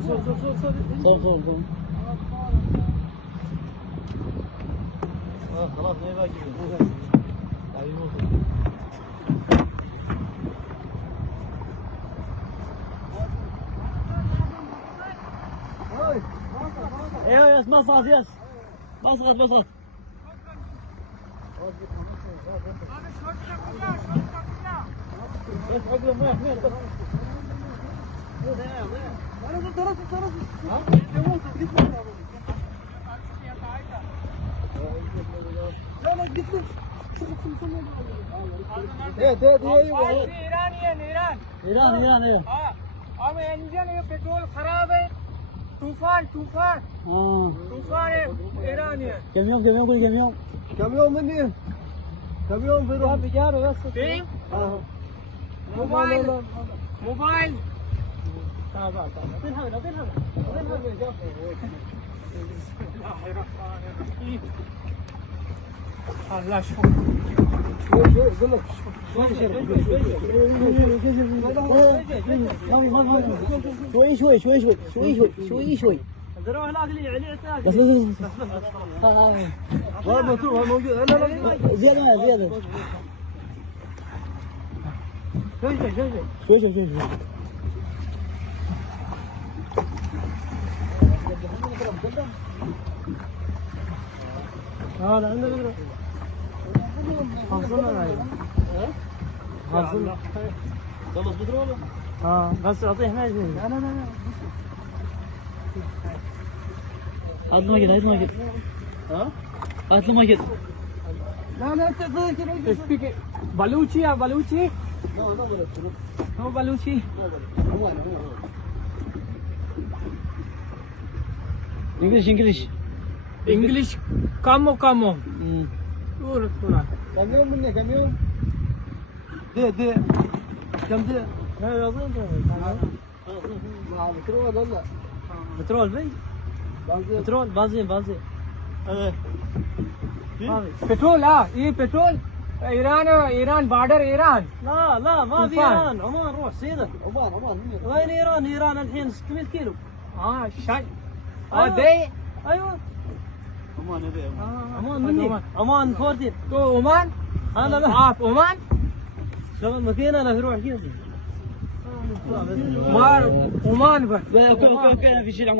صور خلاص ما يبقى كذا. ايوه يس بسط يس بسط بس عقله ما يحمل ईरान है अब इंजन ये पेट्रोल खराब है तूफान है ईरान है كم يوم مني كم يوم في روح بجاره بس موبايل الله شوف شوي روح هناك اللي عليه بس موجود لا زيادة شوي هذا عندنا حاصلنا خلص بترول بس اعطيه ما يجي لا هات له ماجد هات له ماجد لا speak بلوچي या بلوچي no بلوچي इंग्लिश कम थोड़ा كم يوم مني كم يوم دي كم دي بترول ولا بترول بي بترول بنزين पेट्रोल ये पेट्रोल ايران بارडر ايران لا ما في ايران عمان روح سيدك عمان وين ايران الحين 600 كيلو شاي دي ايوه عمان مني عمان 14 تو عمان انا لا आप عمان شغل مكينه انا نروح كذا عمان بس كيف في شيء